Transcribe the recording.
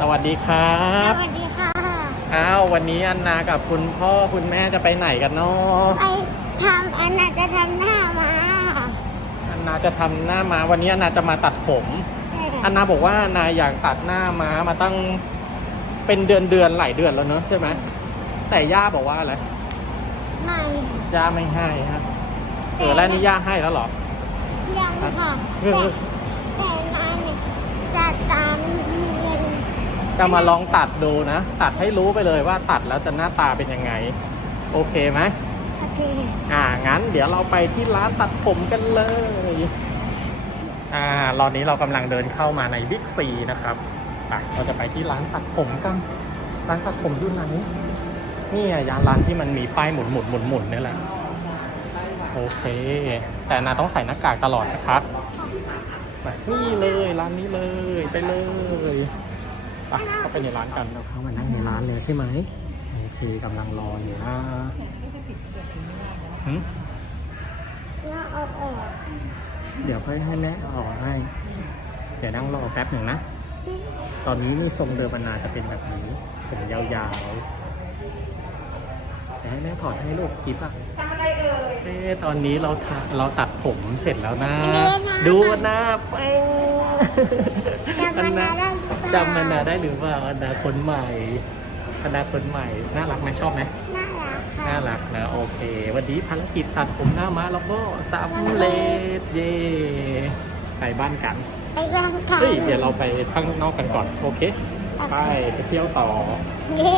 สวัสดีครัสบ วัสดีค่ะ อ้าววันนี้อันนากับคุณพ่อคุณแม่จะไปไหนกันเนาะไปทำอันน่ะจะทำหน้ามาอันนาจะทำหน้าม้าวันนี้อันนาจะมาตัดผม อันนาบอกว่าอันนาอยากตัดหน้าม้ามาตั้งเป็นเดือนเดือนๆหลายเดือนแล้วเนอะใช่ไหมแต่ย่าบอกว่าอะไรไม่ย่าไม่ให้ครับเออแล้วนี่ย่าให้แล้วเหรอยังค่ะเอแต่ อ แต่นายเนี่ยจะตามเงิน จะมาลองตัดดูนะ ตัดให้รู้ไปเลยว่าตัดแล้วจะหน้าตาเป็นยังไง โอเคไหมโอเค อ่า งั้นเดี๋ยวเราไปที่ร้านตัดผมกันเลย อ่าตอนนี้เรากำลังเดินเข้ามาในบิ๊กซีนะครับไปเราจะไปที่ร้านตัดผมกัน ร้านตัดผมอยู่ไหนนี่ไงยานร้านที่มันมีป้ายหมุนหมุนหมุนหมุนนี่แหละ โอเค แต่นาต้องใส่หน้ากากตลอดนะครับไปนี่เลยร้านนี้เลยไปเลย ไปเข้าไปในร้านกันเราเข้ามานั่งในร้านเลยใช่ไหมโอเคกำลังรออยู่นะหึแล้วเอาออกเดี๋ยวค่อยให้แม่เอาออกให้ เดี๋ยวนั่งรอแป๊บหนึ่งนะ ตอนนี้นี่ทรงเดิมมันนาจะเป็นแบบนี้ผมยาวๆเดี๋ยวให้แม่ถอดให้ลูกกิ๊บอะทำอะไรเอ่ยเอ๊ะตอนนี้เราทาเราตัดผมเสร็จแล้วนะ ดูหน้าแป้งจำมันนา ได้หรือเปล่าจำมันนาได้หรือเปล่าอันดาคนใหม่อันดาคนใหม่ น่ารักไหมชอบไหมน่ารักค่ะน่ารักนะโอเค วันนี้ภารกิจตัดผมหน้าม้าแล้วก็สำเร็จเย่ไปบ้านกันไปร่างกายเฮ้ยเดี๋ยวเราไปข้างนอกกันก่อน โอเค ไปไปเที่ยวต่อ เย้